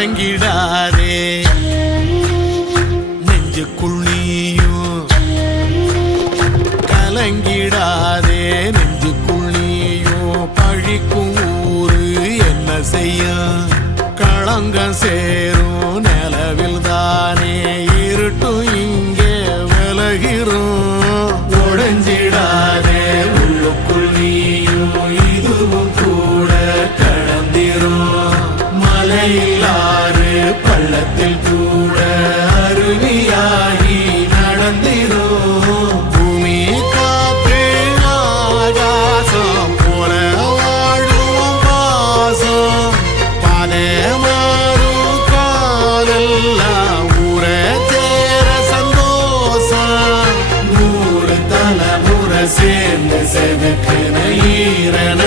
கலங்கிடாதே நெஞ்சுக்குள் நீயும் கலங்கிடாதே நெஞ்சுக்குள் நீயும் பழிக்கும் ஊரு என்ன செய்ய களங்கம் சேரும் நிலவில் தானே இருட்டும் இங்கே விலகிறோம் உடைஞ்சிடாதே உள்ளுக்குள் நீயும் இதுவும் கூட கடந்திரும் மலையில்லாறு பள்ளத்தில் கூட அருவியாகி நடந்திரும் பூமி காற்று ஆகாசம் போல வாழும் பாசம் பாதை மாறும் காலெல்லாம் ஊர தேர சந்தோஷம் 100 தலைமுறை சேர்ந்து செதுக்குன ஈரன